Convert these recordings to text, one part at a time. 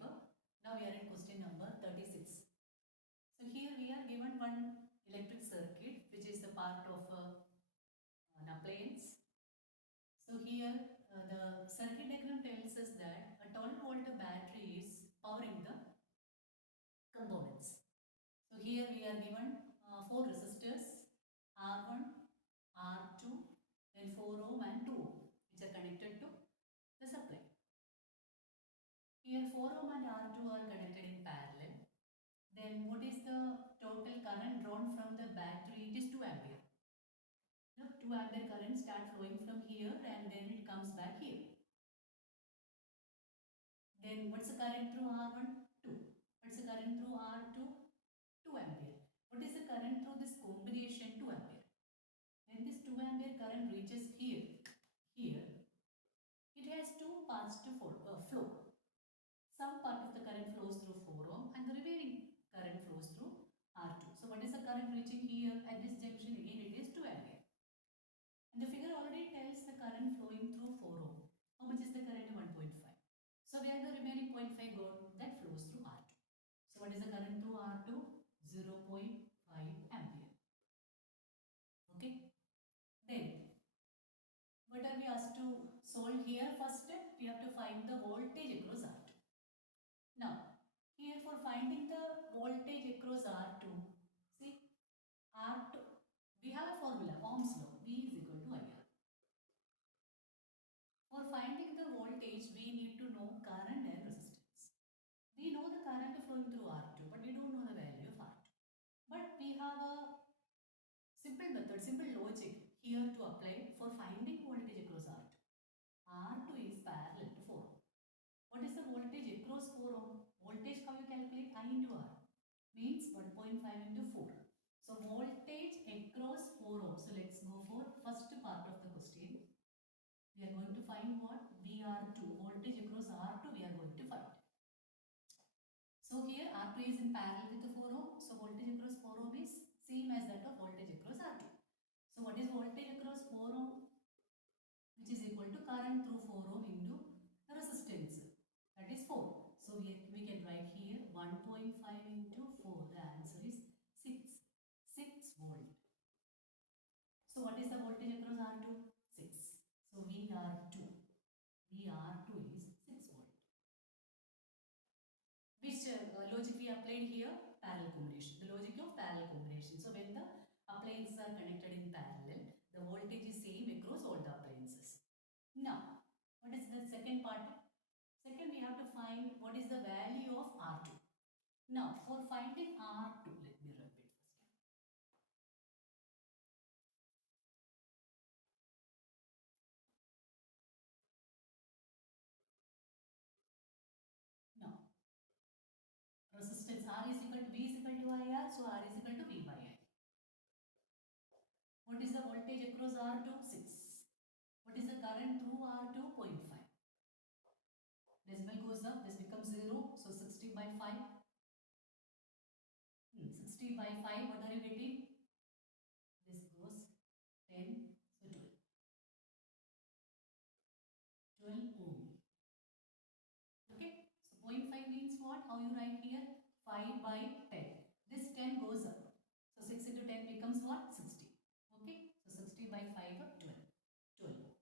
paper. Now we are in question number 36. So here we are given one electric circuit which is a part of an appliance. So here the circuit diagram tells us that a 12 volt battery is powering the components. So here we are given 4 resistors R1, R2, then 4 ohm and 2 ohm which are connected to the supply. Here 4 ohm and R2 are connected in parallel. Then what is the total current drawn from the battery? It is 2 ampere. Now 2 ampere current start flowing from here and then it comes back here. Then what's the current through R1? 2. What's the current through R2? 2 ampere. What is the current through this combination? 2 ampere. When this 2 ampere current reaches here, it has two paths to flow. Some part of the current flows through 4 ohm and the remaining current flows through R2. So what is the current reaching here at this junction? Again it is 2 ampere. And the figure already tells the current flowing through 4 ohm. How much is the current? 1.5. So where the remaining 0.5 go? That flows through R2. So what is the current through R2? 0.5 ampere. Okay. Then what are we asked to solve here? First step, we have to find the voltage across R2. Now, here for finding the voltage across R2, see R2, we have a formula, Ohm's law, V is equal to IR. For finding the voltage, we need to know current and resistance. We know the current flowing through R2, but we don't know the value of R2. But we have a simple method, simple logic here to apply for finding voltage across R2. R2 is parallel to 4 ohm. What is the voltage across 4 ohm? Voltage, how you calculate? I into R means 1.5 into 4. So voltage across 4 ohm. So let's go for first part of the question. We are going to find what? VR2. Voltage across R2 we are going to find. So here R2 is in parallel with the 4 ohm. So voltage across 4 ohm is same as that of voltage across R2. So what is voltage across 4 ohm? Which is equal to current through 4 ohm into the resistance. That is 4. So we can write here 1.5 into 4. The answer is 6 volt. So what is the voltage across R2? 6. So VR2 is 6 volt. Which logic we applied here? Parallel combination. The logic of parallel combination. So when the appliances are connected in parallel, the voltage is same across all the appliances. Now, what is the second part? Second, we have to find what is the value of R2. Now, for finding R2, let me repeat first. Now, resistance R is equal to V is equal to IR, so R is equal to V by I. What is the voltage across R2? 6. What is the current through R2? 0.5. Decimal goes up, this becomes 0, so 60 by 5. 60 by 5, what are you getting? This goes 10, so 12. 12 ohm. Okay, so 0.5 means what? How you write here? 5 by 10. This 10 goes up. So 6 into 10 becomes what? 60. Okay, so 60 by 5 or 12. 12.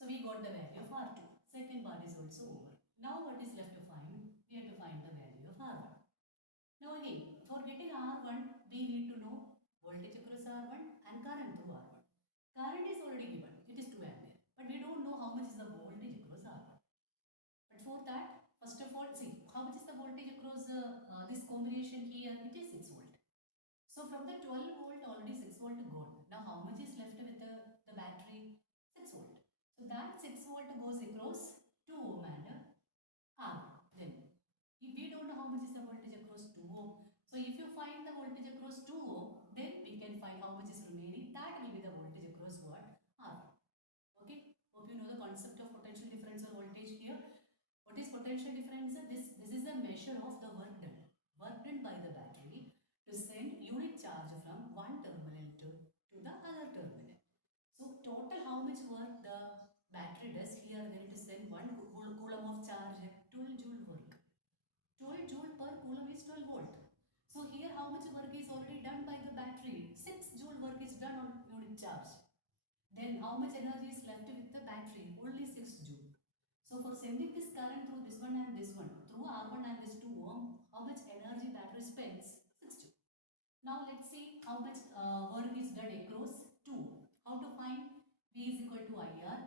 So we got the value of R2. Second part is also over. Now what is left to find? We have to find the value of R1. Now again, for getting R1, we need to know voltage across R1 and current through R1. Current is already given. It is 2 ampere. But we don't know how much is the voltage across R1. But for that, first of all, see how much is the voltage across this combination here? It is 6 volt. So from the 12 volt already 6 volt gone. Now how much is left with the battery? 6 volt. So that 6 volt goes across 2 ohm and R. Then if we don't know how much is the voltage across 2 ohm. So if you find the voltage across 2 ohm, then we can find how much is remaining. That will be the voltage across what? R. Okay. Hope you know the concept of potential difference or voltage here. What is potential difference? This is a measure of the work done by the battery to send unit charge from one terminal to the other terminal. So total how much work the battery does here, they need to send 1 coulomb of charge, 12 joule work. charge. Then how much energy is left with the battery? Only 6 joule. So for sending this current through this one and this one, through R1 and this 2 ohm, how much energy battery spends? 6 joule. Now let's see how much work is done across 2 ohm. How to find? V is equal to IR.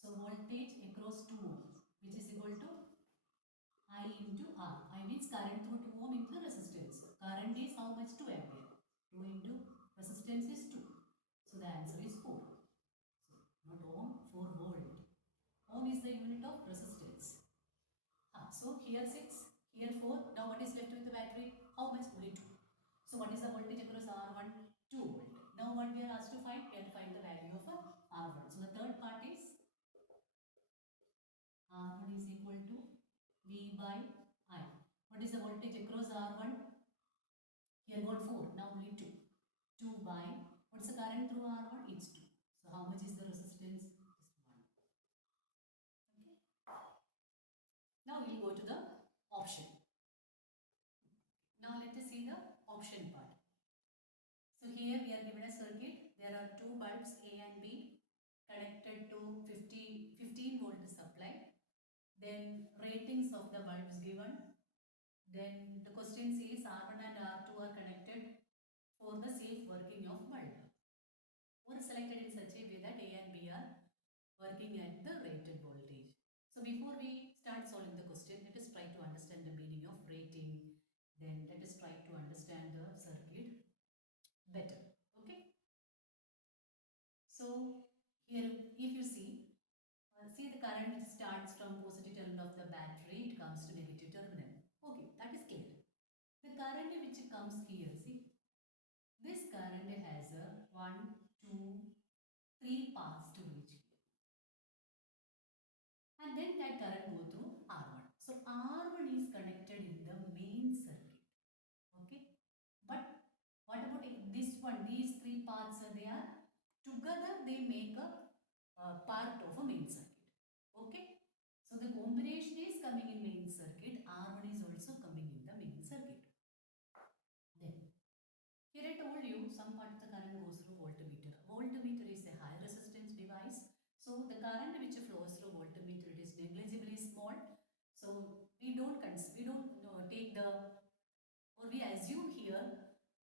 So voltage across 2 ohm, which is equal to I into R. I means current through 2 ohm into the resistance. Current is how much? 2 ampere. 2 into resistance is 2. So the answer is 4. So not ohm, 4 volt. Ohm is the unit of resistance. So here 6, here 4. Now what is left with the battery? How much? Only 2. So what is the voltage across R1? 2 volt. Now what we are asked to find? We have to find the value of R1. So the third part is R1 is equal to V by I. What is the voltage across R1? Here got 4, now only 2. 2 by, what's the current through R1? It's 2. So how much is the resistance? Just 1. Okay. Now we'll go to the option. Now let us see the option part. So here we are given a circuit. There are two bulbs A and B connected to 15 volt supply. Then ratings of the bulbs given. Then the question says R1 and R2 are connected for the safe working of bulb, or selected in such a way that A and B are working at the rated voltage. So before we start solving the question, let us try to understand the meaning of rating. Then let us try to understand the circuit better. Okay. So here if you see, see the current which starts from positive terminal of the battery, it comes to negative terminal. Okay, that is clear. The current which comes here, see, this current has a 1, 2, 3 paths to reach here. And then that current go through R1. So R1 is connected in the main circuit. Okay. But what about this one? These 3 paths they are together, they make a part of a main circuit. Okay. So the combination is coming in main circuit. R1 is also coming in the main circuit. Then here I told you some part of the current goes through voltmeter. Voltmeter is a high resistance device. So the current which flows through voltmeter, it is negligibly small. So we don't take the, or we assume here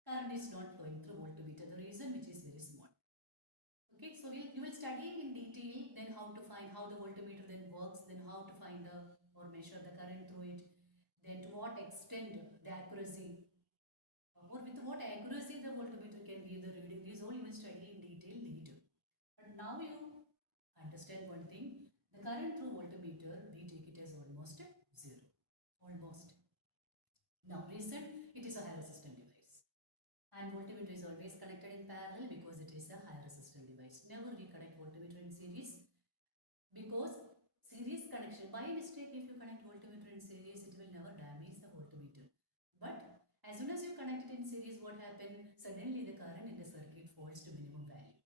current is not flowing through voltmeter. The reason which is very small. Okay, so you will study in detail then how to find how the voltmeter then works, then how to find the or measure the current through it, then to what extent the accuracy or with what accuracy the voltmeter can give the reading. This all you will study in detail later. But now you understand one thing. The current through voltmeter, we take it as almost 0. Almost. Now reason, it is a high resistant device. And voltmeter is always connected in parallel because it is a high resistant device. Never we connect voltmeter in series because series connection, by mistake if you connect voltmeter in series, it will never damage the voltmeter. But as soon as you connect it in series, what happens? Suddenly the current in the circuit falls to minimum value.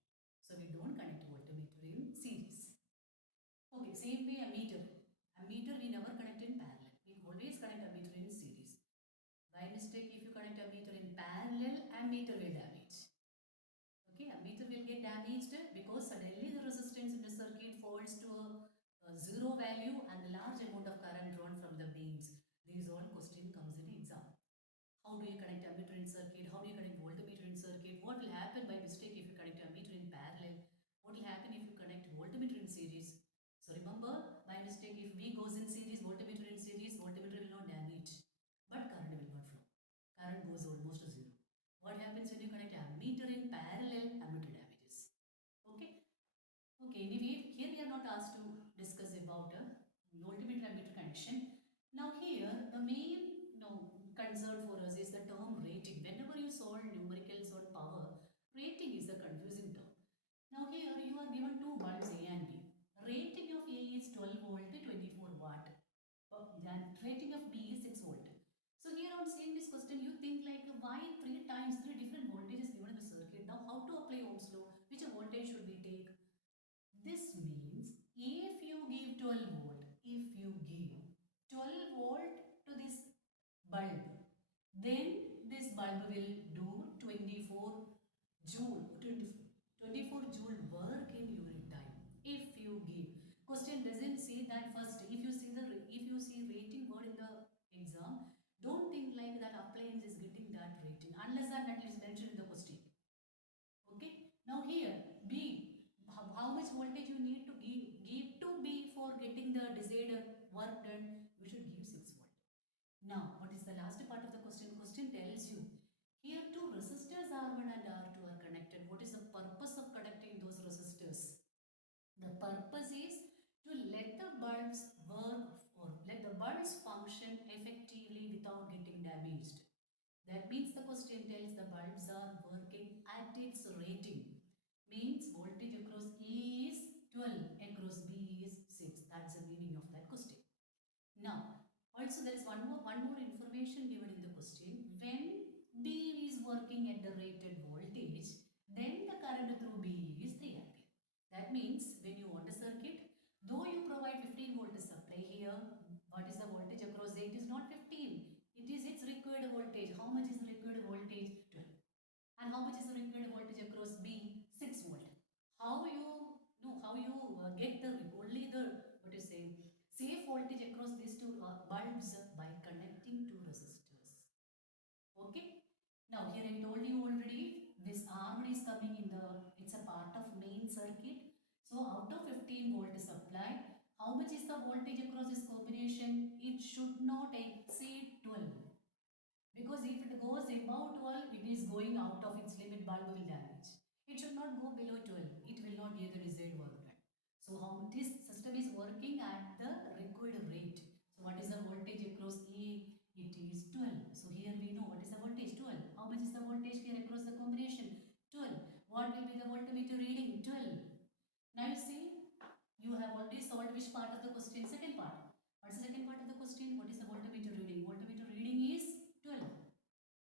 So we don't connect voltmeter in series. Okay, same way ammeter. Ammeter we never connect in parallel. We always connect ammeter in series. By mistake, if you connect ammeter in parallel, ammeter will damage. Okay, ammeter will get damaged because suddenly the resistance in the circuit falls to a 0 value and a large amount of current drawn from the mains. These all question comes in exam. How do you connect ammeter in circuit? How do you connect voltmeter in circuit? What will happen by mistake if you connect ammeter in parallel? What will happen if you connect voltmeter in series? So remember, by mistake if V goes in series, voltmeter in series, voltmeter will not damage, but current will not flow. Current goes almost to 0. What happens when you connect ammeter in parallel? Ammeter damages. Okay. Okay, anyway, here we are not asked to discuss about a voltmeter ammeter connection. Now here, the main concern for us is the term rating. Whenever you solve numericals on power, rating is the confusing term. Now here you are given two bulbs A and B. Rating of A is 12 volt, 24 watt. Then rating of B is 6 volt. So here on seeing this question, you think like why three different voltages given in the circuit. Now how to apply Ohm's law? Which voltage should we take? This means if you give 12 volt, bulb will do 24 joule work in unit time. If you give, question doesn't say that first. If you see rating word in the exam, don't think like that appliance is getting that rating unless that is mentioned in the question. Okay. Now here B, how much voltage you need to give to B for getting the desired work done? We should give 6 volt. Now, what is the last part of the question? Question tells you, here two resistors R1 and R2 are connected. What is the purpose of connecting those resistors? The purpose is to let the bulbs work or let the bulbs function effectively without getting damaged. That means the question tells the bulbs are working at its rating. Means voltage across A is 12, across B is 6. That's the meaning of that question. Now, also there is one more information given in the question. When B is working at the rated voltage, then the current through B is 3 ampere. That means when you want a circuit, though you provide 15 volt supply here, what is the voltage across A? It is not 15. It is its required voltage. How much is the required voltage? 12. And how much is the required voltage across B? 6 volt. How you get the only the what you say safe voltage across these two bulbs by connecting two resistors. Okay. Now here I told you already this R1 is coming in it's a part of main circuit. So out of 15 volt supply, how much is the voltage across this combination? It should not exceed 12. Because if it goes above 12, it is going out of its limit, bulb will damage. It should not go below 12. It will not give the desired work done. So how this system is working at the required rate. So what is the voltage across A? It is 12. So here we know what is the voltage? 12. How much is the voltage here across the combination? 12. What will be the voltmeter reading? 12. Now you see, you have already solved which part of the question? Second part. What is the second part of the question? What is the voltmeter reading? Voltmeter reading is 12.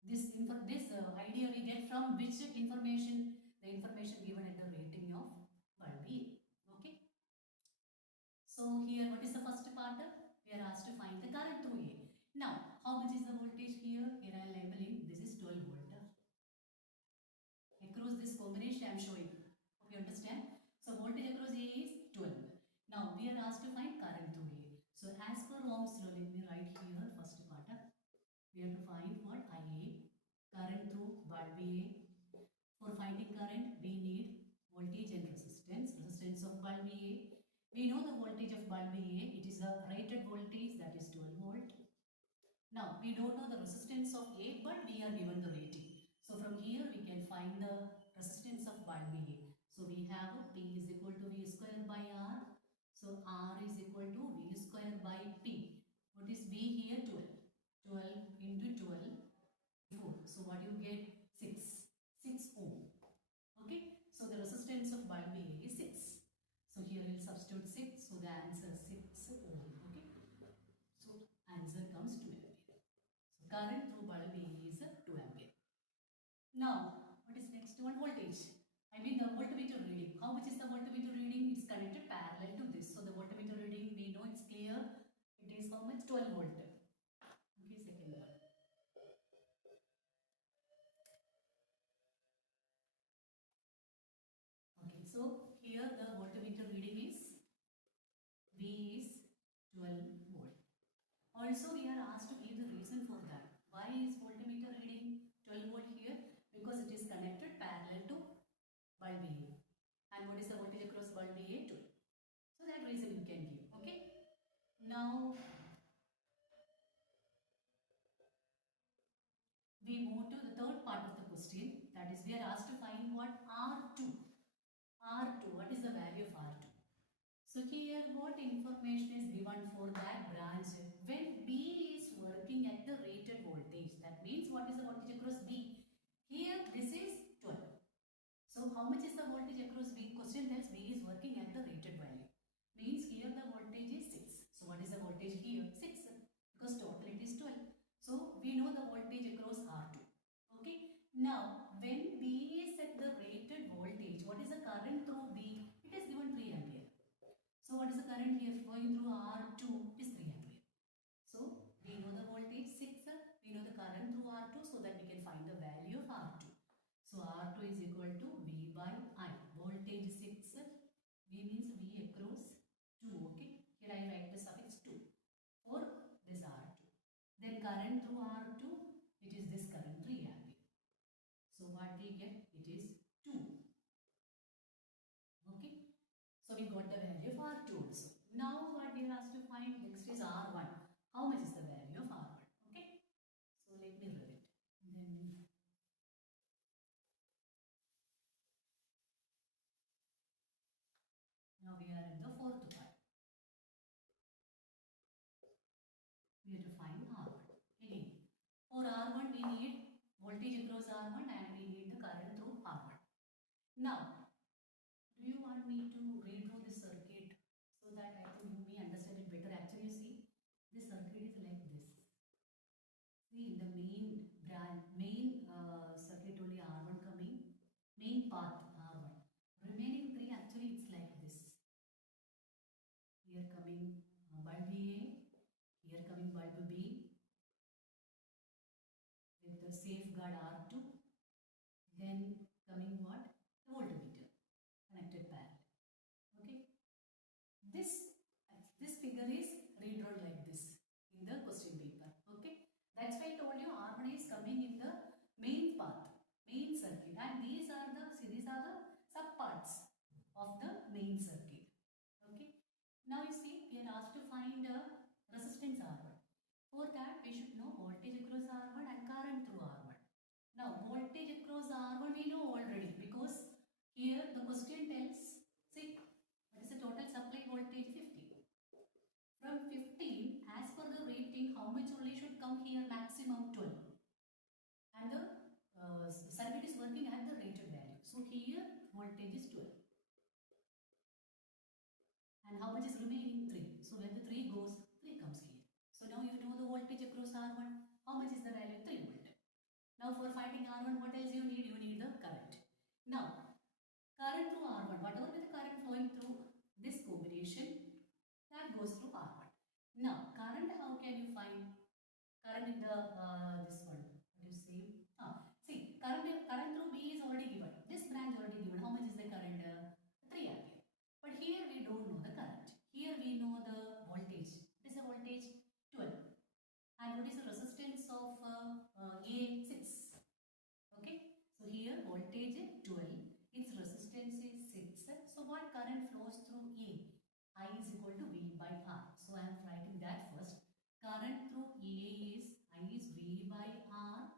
This idea we get from which information? The information given at the rating of bulb A. Okay. So here what is the first part? We are asked to find the current through A. Now how much is the voltage here? Here I am labeling this is 12 volt. Across this combination I am showing. Hope you understand. So voltage across A is 12. Now we are asked to find current through A. So as per Ohm's law, let me write here first part. We have to find what? IA, current through bulb A. For finding current, we need voltage and resistance. Resistance of bulb A. We know the voltage of bulb A. It is the rated voltage, that is 12 volt. Now, we don't know the resistance of A, but we are given the rating. So from here, we can find the resistance of bulb A. So we have P is equal to V square by R. So R is equal to V square by P. What is V here? 12. 12 into 12, 4. So what you get? 6 ohm. Okay. So the resistance of bulb A is 6. So here we will substitute 6. So the answer 6 ohm. Okay. So answer comes 2 ampere. So current through bulb A is 2 ampere. Now what is next one? Voltage. I mean the voltmeter reading. How much is the voltmeter reading? It's connected parallel to this. So the voltmeter reading we know it's clear. It is how much? 12 volt. Okay, second one. Okay, so here the voltmeter reading is V is 12 volt. Also we are asked to give the reason for that. Why is voltmeter reading 12 volt here? Because it is connected parallel to bulb A. And what is the voltage across bulb A? 12. So that reason you can give. Okay. Now we move to the third part of the question. That is we are asked to find what? R2. R2. What is the value of R2? So here what information is given for that branch? When B is working at the rated voltage, that means what is the voltage across B? Here this is 12. So how much is the voltage across B? Question tells B is working at the rated value. Means here the voltage is 6. So what is the voltage here? 6. Because total it is 12. So we know the voltage across R2. Okay. Now when B is at the rated voltage, what is the current through B? It is given 3 ampere. So what is the current here flowing through R2? It is 3 ampere. So we know the voltage 6. We know the current through R2, so that we can find the Now we are in the fourth part. We have to find R1. Again, for R1 we need voltage across R1 and we need the current through R1. Now, do you want me to redraw this circuit so that I think you may understand it better? Actually, you see, this circuit is like this. See, in the main circuit only R1 coming, main path R1. Remaining three actually it's like this. Here coming bulb A, here coming bulb B, with the safeguard R2, then coming what? The voltmeter connected parallel. Okay. This figure is redrawn like this in the question paper. Okay. That's why I told you R1 is coming in the main path, main circuit, and these are the subparts of the main circuit. Okay. Now you see we are asked to find resistance R1. For that we should know voltage across R1 and current through R1. Now voltage across R1 we know already because here the question tells, see, what is the total supply voltage? 50. From 15, as per the rating, how much only should come here? Maximum 12. And the circuit is working at the rated value. So here voltage is 12. And how much is remaining? 3. So when the 3 goes, 3 comes here. So now you know the voltage across R1. How much is the value? 3 volt. Now for finding R1, what else you need? You need the current. Now, current through R1, whatever with the current flowing through this combination, that goes through R1. Now, current, how can you find? Current in the, this one, what do you say? See, current through B is already given. This branch already given. How much is the current? 3 ampere. But here we don't know the current. Here we know the voltage. What is the voltage? 12. And what is the resistance of A? 6. Okay. So here voltage 12. Its resistance is 6. So what current flows through A? I is equal to V by R. So I am writing that first. Current through A is I is V by R.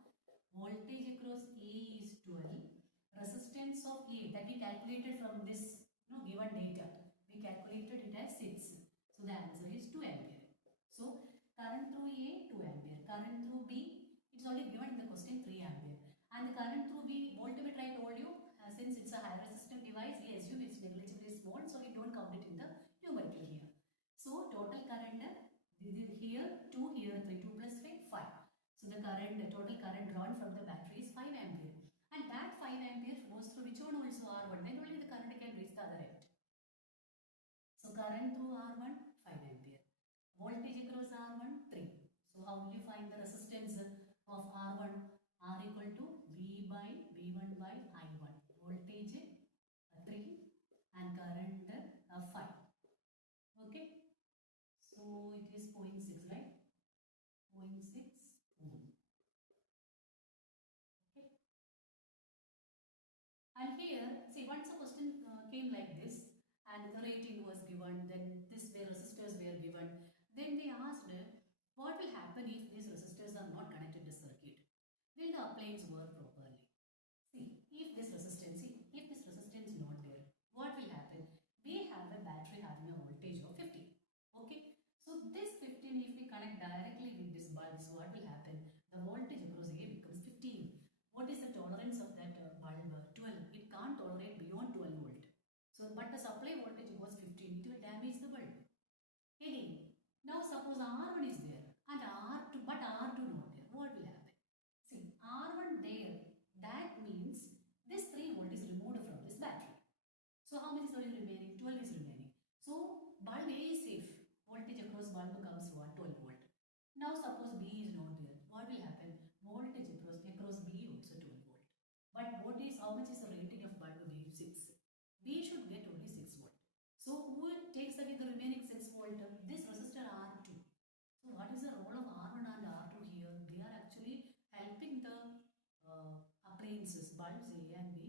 Voltage across A is 12. Resistance of A that we calculated from this given data. We calculated it as 6. So the answer is 2 ampere. So current through A 2 ampere. Current through B, it's already given in the question 3 ampere. And the current through B, voltmeter I told you, since it's a high resistive device, we assume it's negligibly small, so we don't count it in the numerator here. So total current here 2, here 3, 2 plus 3, 5. So the total current drawn from the battery is 5 ampere. And that 5 ampere flows through which one also R1, then only the current can reach the other end. So current through R1, 5 ampere. Voltage across R1, 3. So how will you find the resistance of R1? R equal to V by V1 by I1. Voltage 3 and current 5. Okay. So it is 0.6, right? 0.6 ohm. Okay. And here, see, once a question came like this and the rating was given, then this where resistors were given, then they asked what will happen if these resistors are not connected to circuit? Will the appliance work properly? See, if this resistance is not there, what will happen? We have a battery having a voltage of 15. Okay. So this 15, if we connect directly with this bulb, so what will happen? The voltage across A becomes 15. What is the tolerance of that bulb? 12. It can't tolerate beyond 12 volt. So, but the supply voltage was 15. It will damage the bulb. Again, now suppose R1 is there and R2, but R2 not there. What will happen? See, R1 there, that means this 3 volt is removed from this battery. So how much is only remaining? 12 is remaining. So bulb A is safe. Voltage across bulb becomes what? 12 volt. Now suppose B is not there. What will happen? Voltage across B also 12 volt. But how much is the rating of bulb B? 6. B should get only 6 volt. So who takes away the remaining 6 volt? This resistor R2. So what is the role of R1 and R2 here? They are actually helping the appliances, bulbs A and B